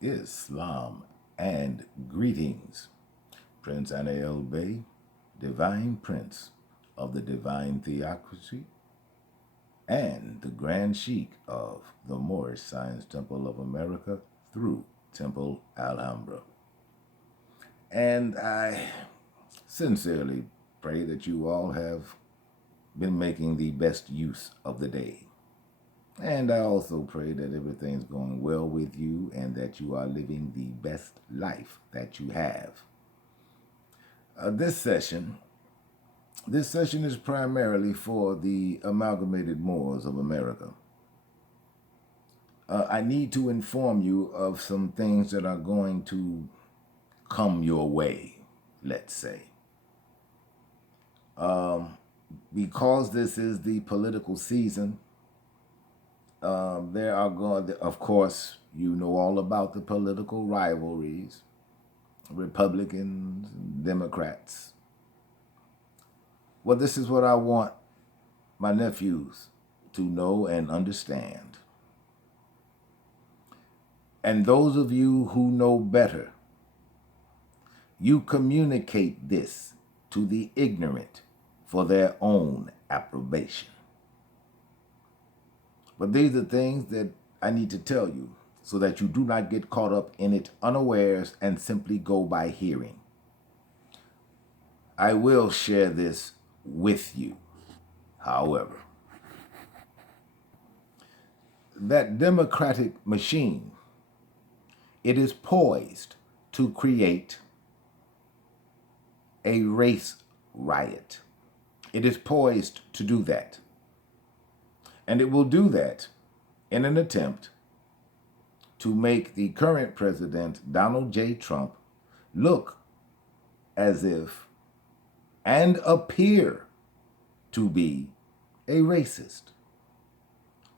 Islam and greetings. Princeanaelbey, Divine Prince of the Divine Theocracy and the Grand Sheikh of the Moorish Science Temple of America through Temple Alhambra. And I sincerely pray that you all have been making the best use of the day. And I also pray that everything's going well with you and that you are living the best life that you have. This session is primarily for the amalgamated Moors of America. I need to inform you of some things that are going to come your way, let's say. Because this is the political season, there are going, of course, you know all about the political rivalries, Republicans, Democrats. Well, this is what I want my nephews to know and understand. And those of you who know better, you communicate this to the ignorant for their own approbation. But these are things that I need to tell you so that you do not get caught up in it unawares and simply go by hearing. I will share this with you, however. That democratic machine, it is poised to create a race riot. It is poised to do that. And it will do that in an attempt to make the current president, Donald J. Trump, look as if and appear to be a racist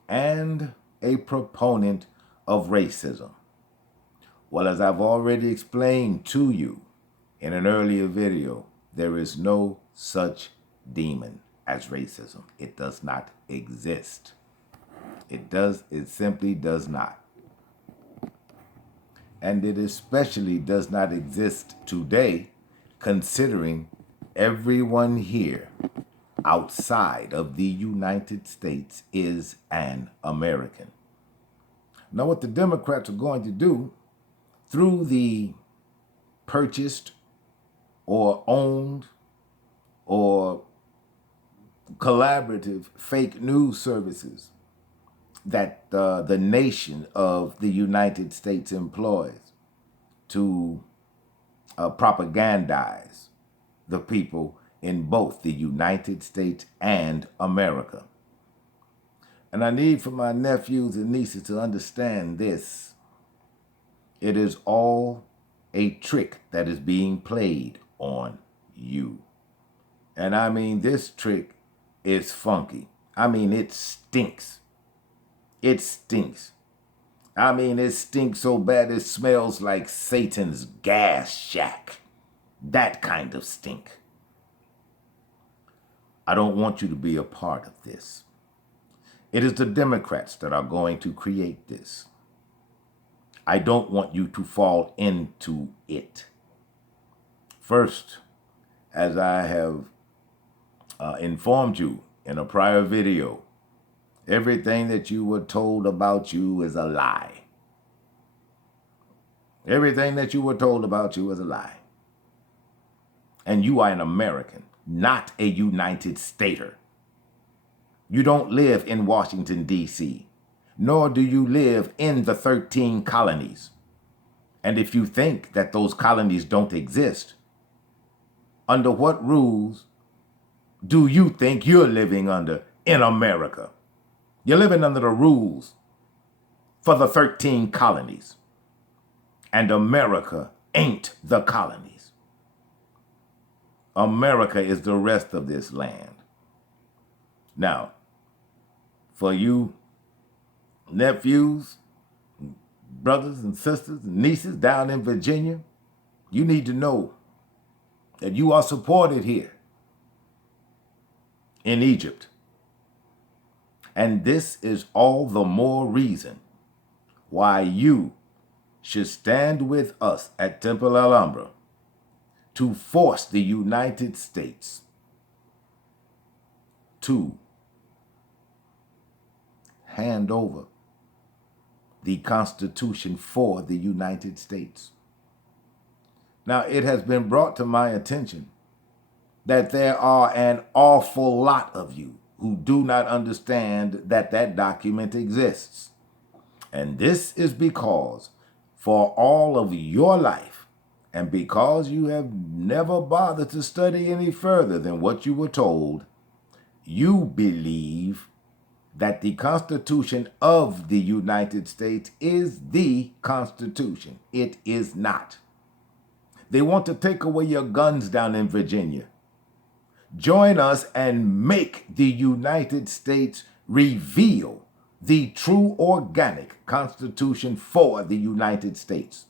and a proponent of racism. Well, as I've already explained to you in an earlier video, there is no such demon as racism. It does not exist. It simply does not. And it especially does not exist today, considering everyone here outside of the United States is an American. Now, what the Democrats are going to do through the purchased or owned or collaborative fake news services that the nation of the United States employs to propagandize the people in both the United States and America. And I need for my nephews and nieces to understand this. It is all a trick that is being played on you. And I mean, this trick is funky. I mean, it stinks. It stinks. I mean, it stinks so bad it smells like Satan's gas shack. That kind of stink. I don't want you to be a part of this. It is the Democrats that are going to create this. I don't want you to fall into it. First, as I have informed you in a prior video, everything that you were told about you is a lie. Everything that you were told about you is a lie. And you are an American, not a United Stater. You don't live in Washington, D.C., nor do you live in the 13 colonies. And if you think that those colonies don't exist, under what rules do you think you're living under in America? You're living under the rules for the 13 colonies. And America ain't the colonies. America is the rest of this land. Now, for you nephews, brothers and sisters and nieces down in Virginia, you need to know that you are supported here in Egypt. And this is all the more reason why you should stand with us at Temple Alhambra to force the United States to hand over the Constitution for the United States. Now, it has been brought to my attention that there are an awful lot of you who do not understand that that document exists. And this is because for all of your life, and because you have never bothered to study any further than what you were told, you believe that the Constitution of the United States is the Constitution. It is not. They want to take away your guns down in Virginia. Join us and make the United States reveal the true organic Constitution for the United States.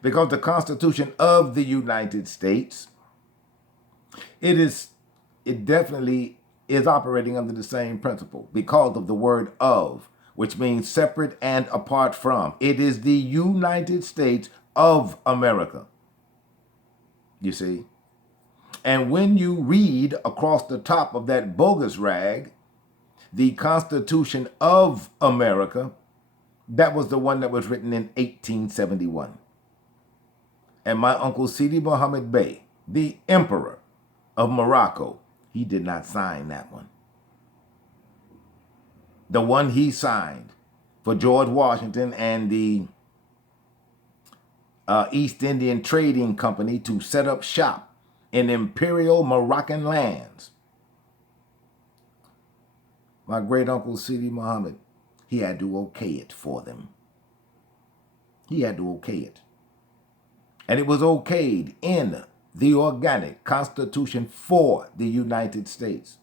Because the Constitution of the United States, it definitely is operating under the same principle because of the word of, which means separate and apart from. It is the United States of America. You see? And when you read across the top of that bogus rag, the Constitution of America, that was the one that was written in 1871. And my uncle Sidi Mohammed Bey, the Emperor of Morocco, he did not sign that one. The one he signed for George Washington and the East Indian Trading Company to set up shop in imperial Moroccan lands. My great uncle Sidi Mohammed, he had to okay it for them. He had to okay it. And it was okayed in the organic Constitution for the United States.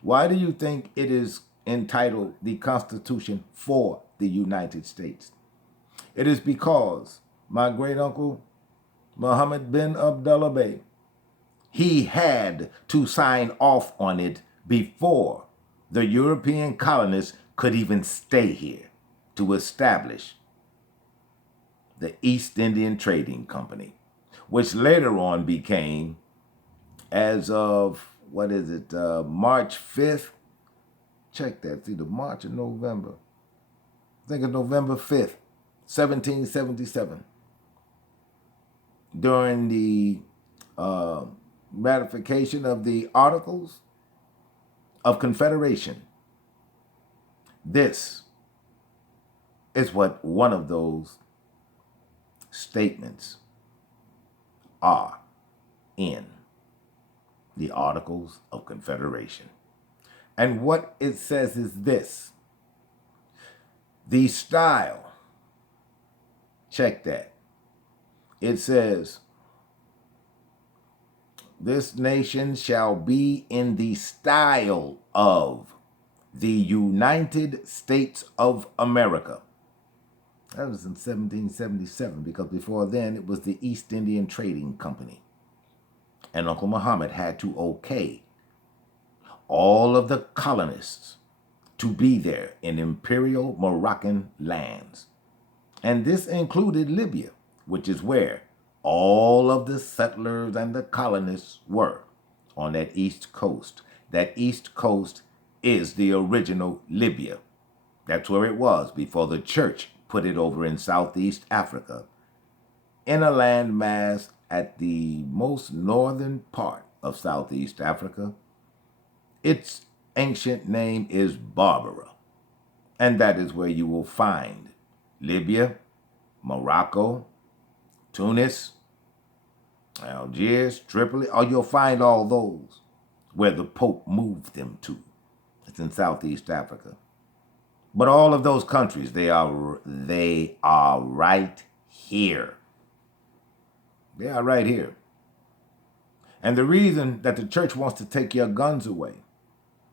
Why do you think it is entitled the Constitution for the United States? It is because my great uncle Muhammad bin Abdullah Bey, he had to sign off on it before the European colonists could even stay here to establish the East Indian Trading Company, which later on became, as of, March 5th? Check that, it's either March or November. I think it's November 5th, 1777. During the ratification of the Articles of Confederation. This is what one of those statements are in the Articles of Confederation. And what it says is this: the style, check that, it says, this nation shall be in the style of the United States of America. That was in 1777, because before then it was the East Indian Trading Company. And Uncle Muhammad had to okay all of the colonists to be there in imperial Moroccan lands. And this included Libya, which is where all of the settlers and the colonists were on that East Coast. That East Coast is the original Libya. That's where it was before the church put it over in Southeast Africa, in a landmass at the most northern part of Southeast Africa. Its ancient name is Barbara, and that is where you will find Libya, Morocco, Tunis, Algiers, Tripoli, or you'll find all those where the Pope moved them to. It's in Southeast Africa. But all of those countries, they are right here. They are right here. And the reason that the church wants to take your guns away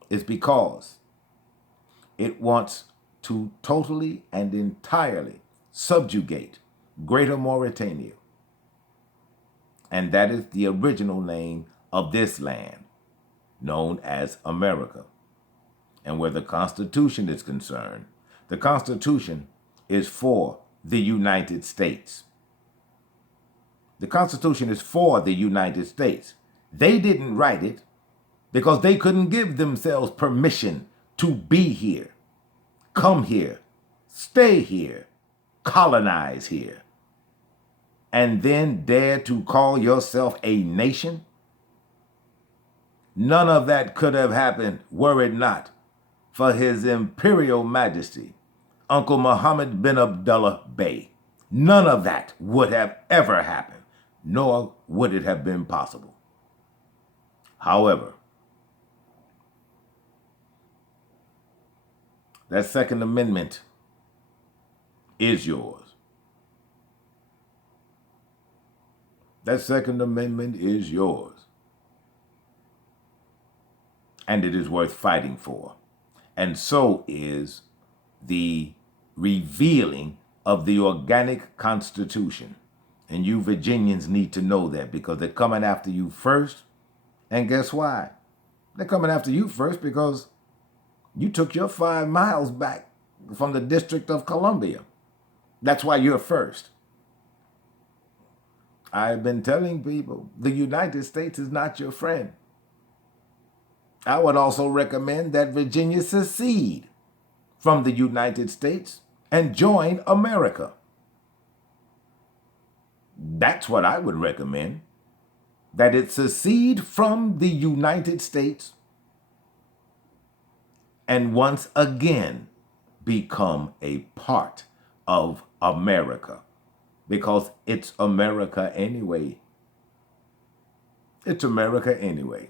is because it wants to totally and entirely subjugate Greater Mauritania. And that is the original name of this land, known as America. And where the Constitution is concerned, the Constitution is for the United States. The Constitution is for the United States. They didn't write it because they couldn't give themselves permission to be here, come here, stay here, colonize here, and then dare to call yourself a nation? None of that could have happened were it not for His Imperial Majesty, Uncle Muhammad bin Abdullah Bey. None of that would have ever happened, nor would it have been possible. However, that Second Amendment is yours. That Second Amendment is yours. And it is worth fighting for. And so is the revealing of the organic Constitution. And you Virginians need to know that, because they're coming after you first. And guess why? They're coming after you first because you took your 5 miles back from the District of Columbia. That's why you're first. I've been telling people the United States is not your friend. I would also recommend that Virginia secede from the United States and join America. That's what I would recommend, that it secede from the United States and once again become a part of America, because it's America anyway. It's America anyway.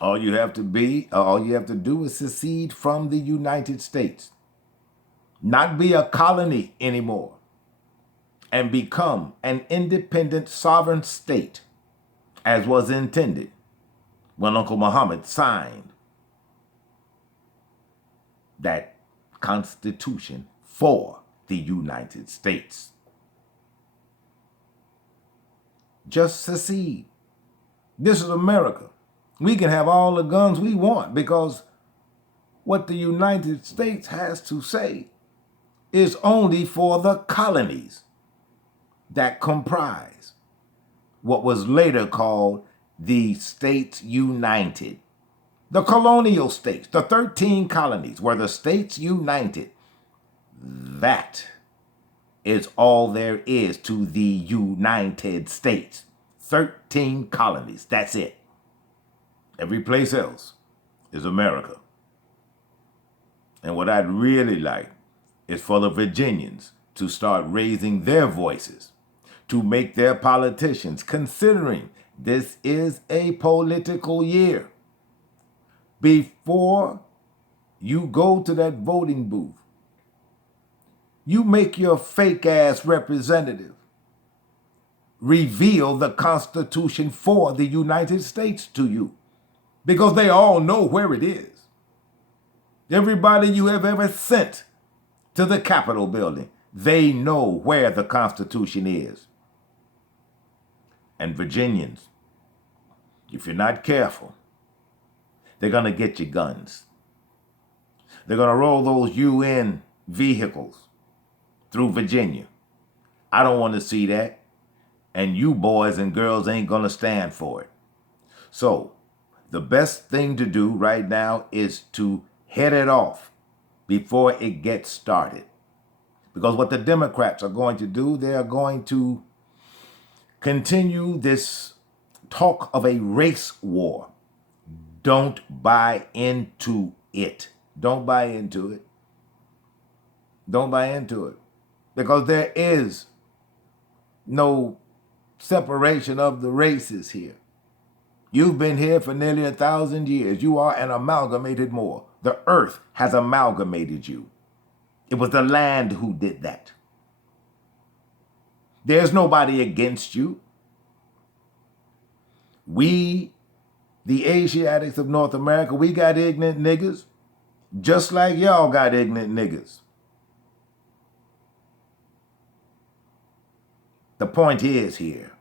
All you have to do is secede from the United States, not be a colony anymore, and become an independent sovereign state, as was intended when Uncle Muhammad signed that Constitution for the United States. Just secede. This is America. We can have all the guns we want, because what the United States has to say is only for the colonies that comprise what was later called the States United. The colonial states, the 13 colonies, were the States United. That is all there is to the United States. 13 colonies, that's it. Every place else is America. And what I'd really like is for the Virginians to start raising their voices, to make their politicians, considering this is a political year, before you go to that voting booth, you make your fake ass representative reveal the Constitution for the United States to you, because they all know where it is. Everybody you have ever sent to the Capitol building, they know where the Constitution is. And Virginians, if you're not careful, they're going to get your guns. They're going to roll those UN vehicles through Virginia. I don't want to see that. And you boys and girls ain't going to stand for it. So the best thing to do right now is to head it off before it gets started. Because what the Democrats are going to do, they are going to continue this talk of a race war. Don't buy into it. Don't buy into it. Don't buy into it. Because there is no separation of the races here. You've been here for nearly 1,000 years. You are an amalgamated Moor. The earth has amalgamated you. It was the land who did that. There's nobody against you. We, the Asiatics of North America, we got ignorant niggas, just like y'all got ignorant niggas. The point is here,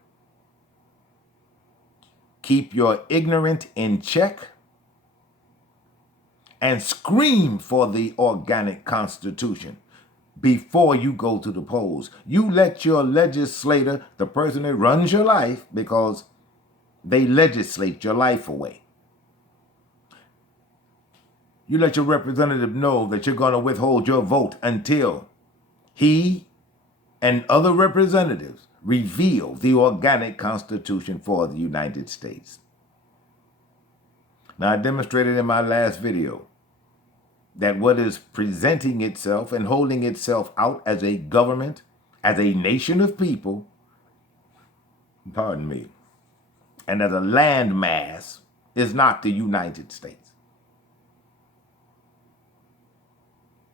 keep your ignorance in check and scream for the organic Constitution. before you go to the polls. You let your legislator, the person that runs your life, because they legislate your life away. You let your representative know that you're going to withhold your vote until he and other representatives reveal the organic constitution for the United States. Now, I demonstrated in my last video that what is presenting itself and holding itself out as a government, as a nation of people, pardon me, and as a landmass is not the United States.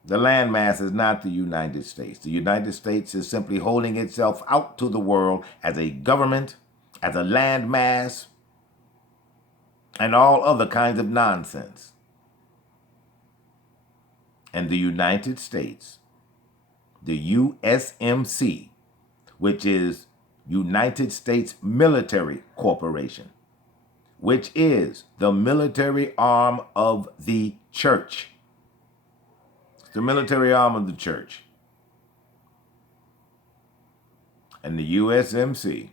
The landmass is not the United States. The United States is simply holding itself out to the world as a government, as a landmass, and all other kinds of nonsense. And the United States, the USMC, which is United States Military Corporation, which is the military arm of the church. It's the military arm of the church. And the USMC,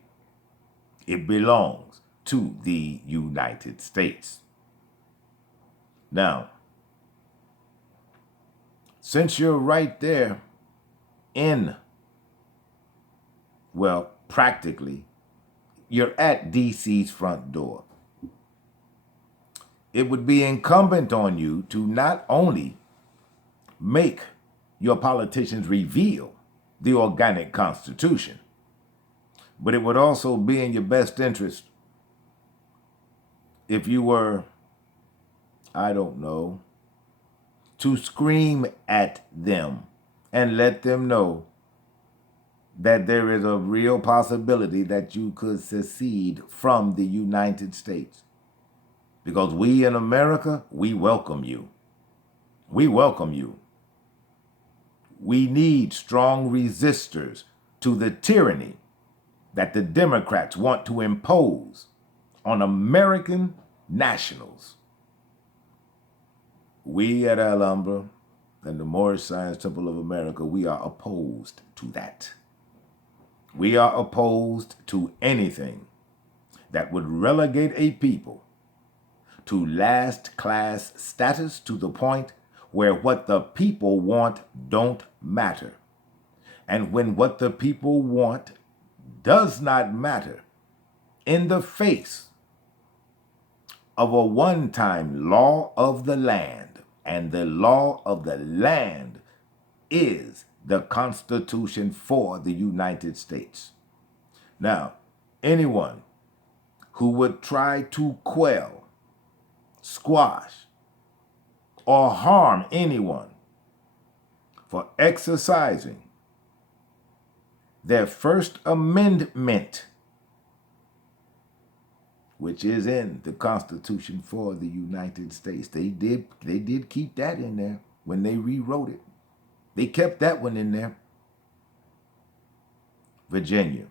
it belongs to the United States. Now, since you're right there well, practically, you're at DC's front door. It would be incumbent on you to not only make your politicians reveal the organic constitution, but it would also be in your best interest if you were, I don't know, to scream at them and let them know that there is a real possibility that you could secede from the United States. Because we in America, we welcome you. We welcome you. We need strong resistors to the tyranny that the Democrats want to impose on American nationals. We at Alhambra and the Moorish Science Temple of America, we are opposed to that. We are opposed to anything that would relegate a people to last class status to the point where what the people want don't matter. And when what the people want does not matter, in the face of a one-time law of the land, and the law of the land is the Constitution for the United States. Now, anyone who would try to quell, squash, or harm anyone for exercising their First Amendment, which is in the Constitution for the United States. They did keep that in there when they rewrote it. They kept that one in there. Virginia,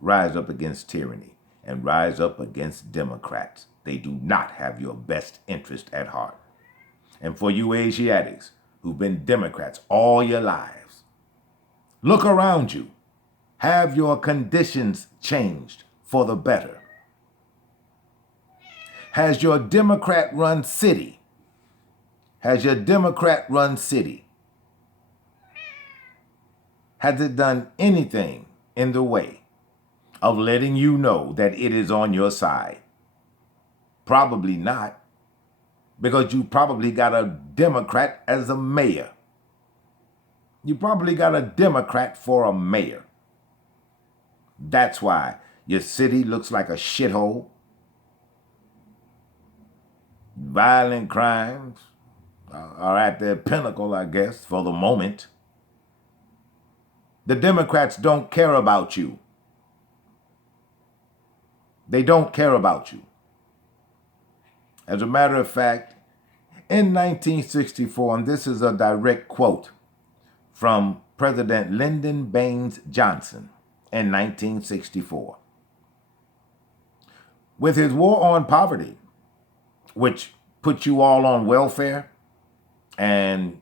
rise up against tyranny and rise up against Democrats. They do not have your best interest at heart. And for you Asiatics who've been Democrats all your lives, look around you. Have your conditions changed for the better? Has your Democrat-run city, has it done anything in the way of letting you know that it is on your side? Probably not, because you probably got a Democrat as a mayor. You probably got a Democrat for a mayor. That's why your city looks like a shithole. Violent crimes are at their pinnacle, I guess, for the moment. The Democrats don't care about you. They don't care about you. As a matter of fact, in 1964, and this is a direct quote from President Lyndon Baines Johnson in 1964, with his war on poverty, which put you all on welfare and,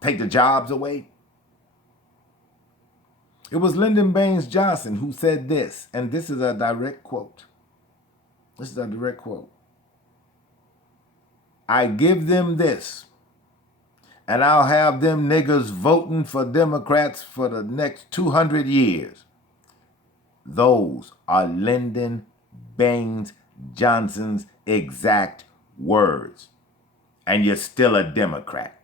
take the jobs away. It was Lyndon Baines Johnson who said this, and this is a direct quote. This is a direct quote. I give them this, and I'll have them niggers voting for Democrats for the next 200 years. Those are Lyndon Baines Johnson's exact words. And you're still a Democrat.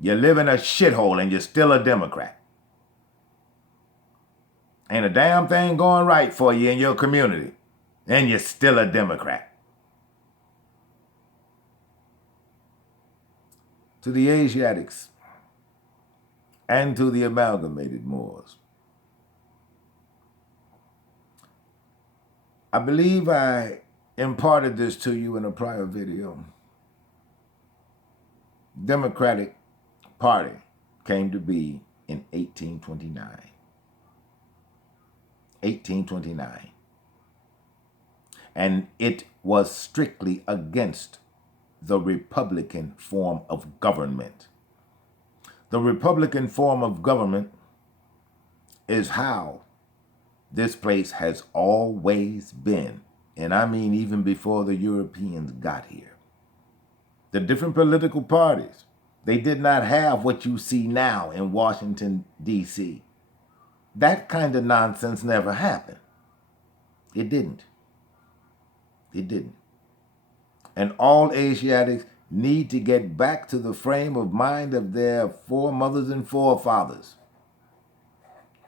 You live in a shithole and you're still a Democrat. Ain't a damn thing going right for you in your community, and you're still a Democrat. To the Asiatics and to the amalgamated Moors, I believe I imparted this to you in a prior video. Democratic Party came to be in 1829. 1829. And it was strictly against the Republican form of government. The Republican form of government is how this place has always been, and I mean even before the Europeans got here. The different political parties, they did not have what you see now in Washington, D.C. That kind of nonsense never happened. It didn't. It didn't. And all Asiatics need to get back to the frame of mind of their foremothers and forefathers.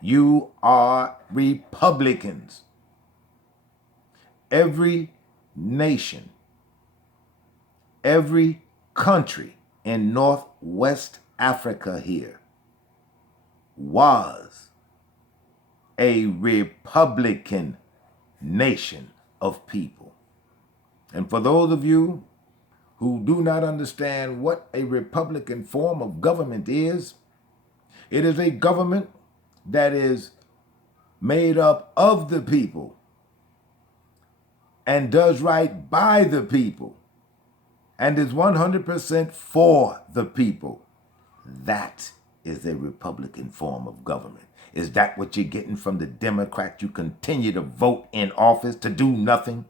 You are Republicans. Every nation, every country in Northwest Africa here was a Republican nation of people. And for those of you who do not understand what a Republican form of government is, it is a government that is made up of the people and does right by the people and is 100% for the people. That is a Republican form of government. Is that what you're getting from the Democrats? You continue to vote in office to do nothing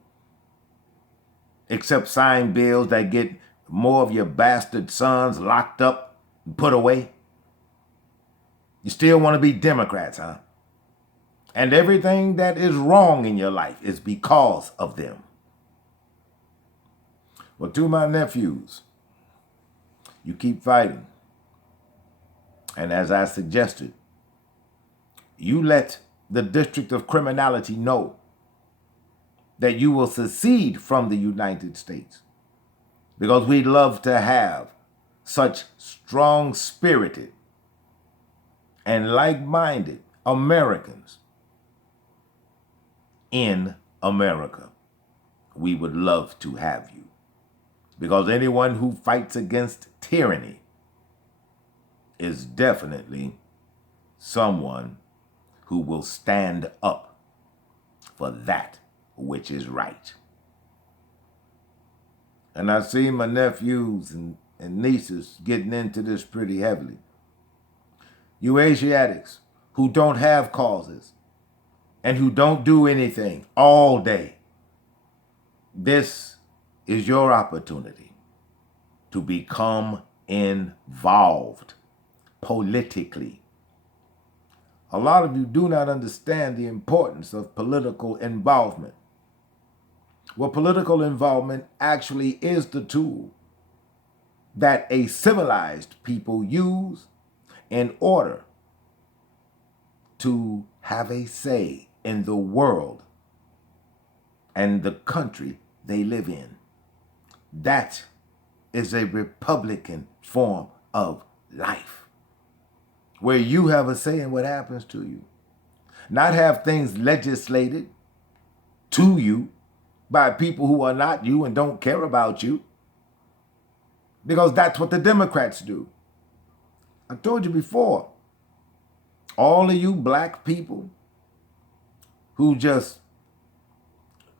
except sign bills that get more of your bastard sons locked up and put away? You still want to be Democrats, huh? And everything that is wrong in your life is because of them. Well, to my nephews, you keep fighting. And as I suggested, you let the District of Criminality know that you will secede from the United States, because we love to have such strong-spirited and like-minded Americans in America. We would love to have you, because anyone who fights against tyranny is definitely someone who will stand up for that which is right. And I see my nephews and nieces getting into this pretty heavily. You Asiatics who don't have causes and who don't do anything all day, this is your opportunity to become involved politically. A lot of you do not understand the importance of political involvement. Well, political involvement actually is the tool that a civilized people use in order to have a say in the world and the country they live in. That is a Republican form of life, where you have a say in what happens to you. Not have things legislated to you by people who are not you and don't care about you, because that's what the Democrats do. I told you before, all of you black people who just,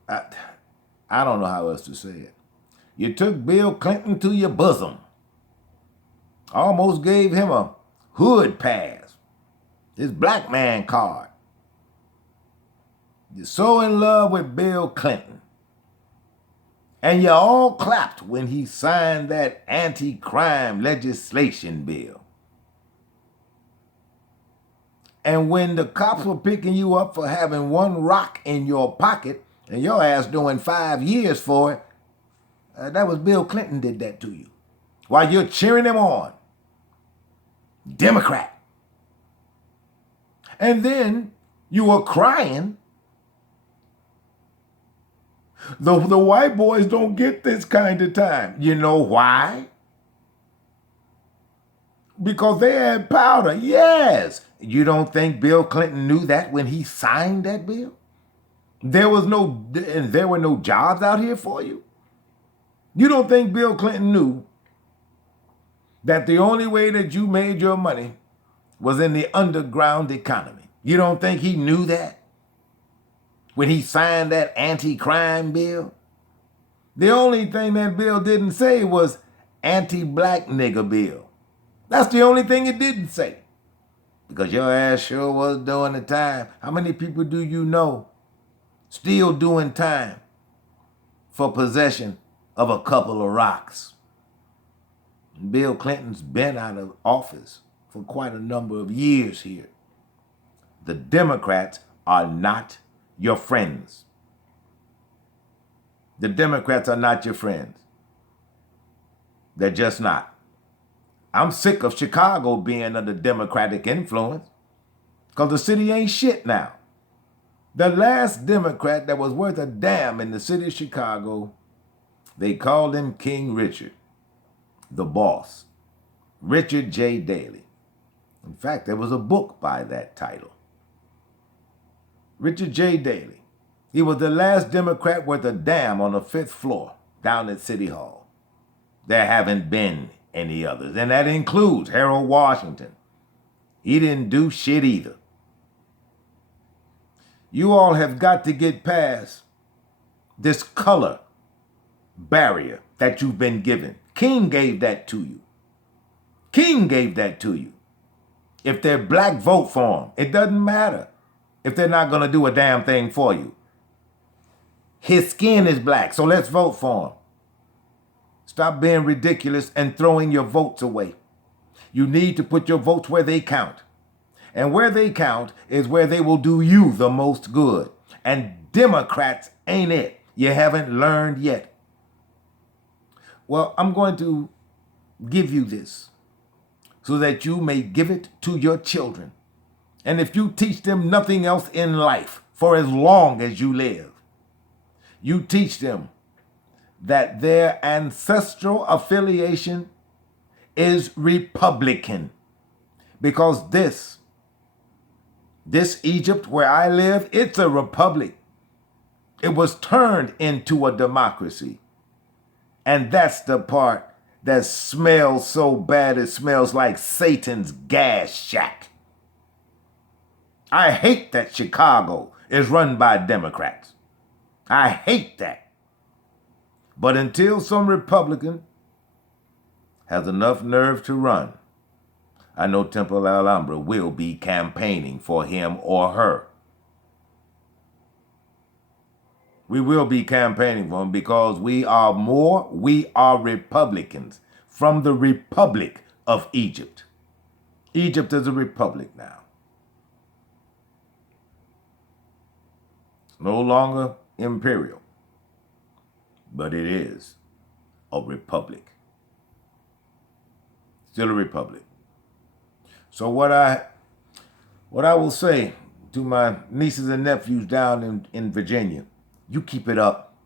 I don't know how else to say it. You took Bill Clinton to your bosom almost gave him a hood pass, his black man card. You're so in love with Bill Clinton. And you all clapped when he signed that anti-crime legislation bill. And when the cops were picking you up for having one rock in your pocket and your ass doing 5 years for it, that was Bill Clinton did that to you. While you're cheering him on. Democrat. And then you were crying. The white boys don't get this kind of time. You know why? Because they had powder. Yes. You don't think Bill Clinton knew that when he signed that bill? There were no jobs out here for you? You don't think Bill Clinton knew that the only way that you made your money was in the underground economy? You don't think he knew that when he signed that anti-crime bill? The only thing that bill didn't say was anti-black nigger bill. That's the only thing it didn't say. Because your ass sure was doing the time. How many people do you know still doing time for possession of a couple of rocks? Bill Clinton's been out of office for quite a number of years here. The Democrats are not your friends. The Democrats are not your friends. They're just not. I'm sick of Chicago being under Democratic influence because the city ain't shit now. The last Democrat that was worth a damn in the city of Chicago, they called him King Richard, the boss, Richard J. Daley. In fact, there was a book by that title. Richard J. Daley. He was the last Democrat worth a damn on the 5th floor down at City Hall. There haven't been any others, and that includes Harold Washington. He didn't do shit either. You all have got to get past this color barrier that you've been given. King gave that to you. King gave that to you. If they're black, vote for them. It doesn't matter if they're not going to do a damn thing for you. His skin is black, so let's vote for him. Stop being ridiculous and throwing your votes away. You need to put your votes where they count. And where they count is where they will do you the most good. And Democrats ain't it. You haven't learned yet. Well, I'm going to give you this so that you may give it to your children. And if you teach them nothing else in life for as long as you live, you teach them that their ancestral affiliation is Republican. Because this Egypt where I live, it's a republic. It was turned into a democracy. And that's the part that smells so bad it smells like Satan's gas shack. I hate that Chicago is run by Democrats. I hate that. But until some Republican has enough nerve to run, I know Temple Alhambra will be campaigning for him or her. We will be campaigning for him because we are Republicans from the Republic of Egypt. Egypt is a republic now. It's no longer imperial, but it is a republic. Still a republic. So what I will say to my nieces and nephews down in Virginia, you keep it up.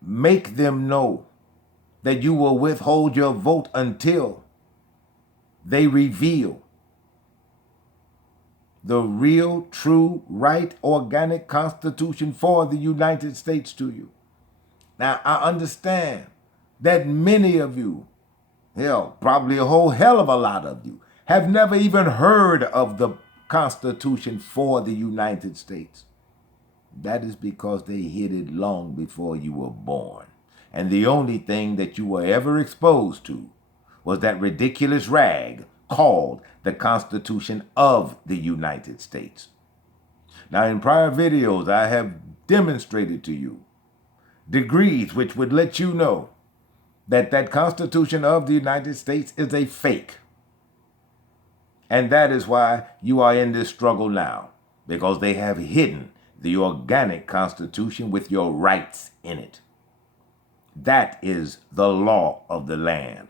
Make them know that you will withhold your vote until they reveal the real, true, right, organic Constitution for the United States to you. Now, I understand that many of you, hell, probably a whole hell of a lot of you, have never even heard of the Constitution for the United States. That is because they hid it long before you were born. And the only thing that you were ever exposed to was that ridiculous rag called the Constitution of the United States. Now, in prior videos, I have demonstrated to you degrees which would let you know that that Constitution of the United States is a fake. And that is why you are in this struggle now, because they have hidden the organic Constitution with your rights in it. That is the law of the land.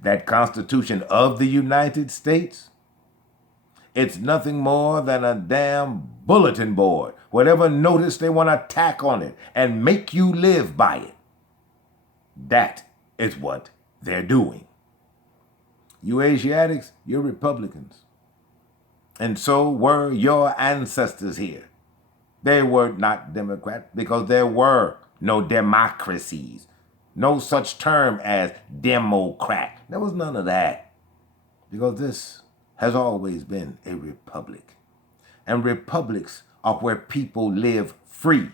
That Constitution of the United States, it's nothing more than a damn bulletin board, whatever notice they want to tack on it and make you live by it. That is what they're doing. You Asiatics, you're Republicans. And so were your ancestors here. They were not Democrats because there were no democracies. No such term as Democrat. There was none of that. Because this has always been a republic. And republics are where people live free,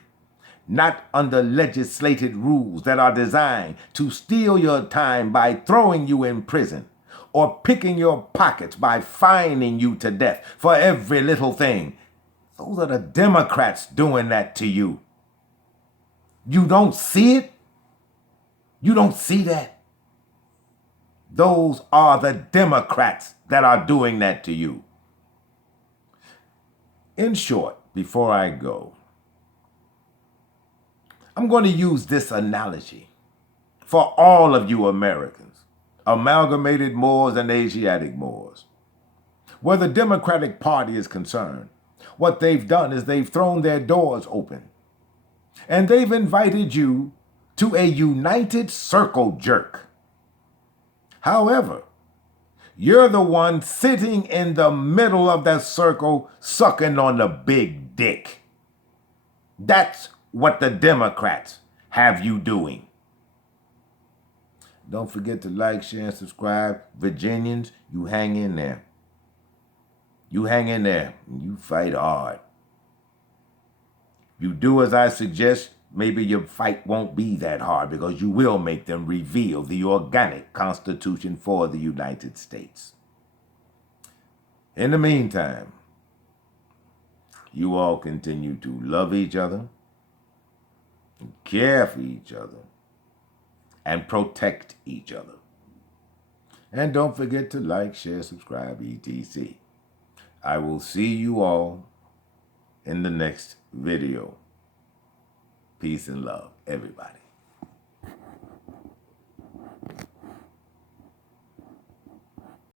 not under legislated rules that are designed to steal your time by throwing you in prison or picking your pockets by fining you to death for every little thing. Those are the Democrats doing that to you. You don't see it? You don't see that? Those are the Democrats that are doing that to you. In short, before I go, I'm going to use this analogy for all of you Americans, amalgamated Moors and Asiatic Moors. Where the Democratic Party is concerned, what they've done is they've thrown their doors open and they've invited you to a united circle jerk. However, you're the one sitting in the middle of that circle sucking on the big dick. That's what the Democrats have you doing. Don't forget to like, share, and subscribe. Virginians, you hang in there. You hang in there and you fight hard. You do as I suggest, maybe your fight won't be that hard because you will make them reveal the organic Constitution for the United States. In the meantime, you all continue to love each other, care for each other, and protect each other. And don't forget to like, share, subscribe, etc. I will see you all in the next video. Peace and love, everybody.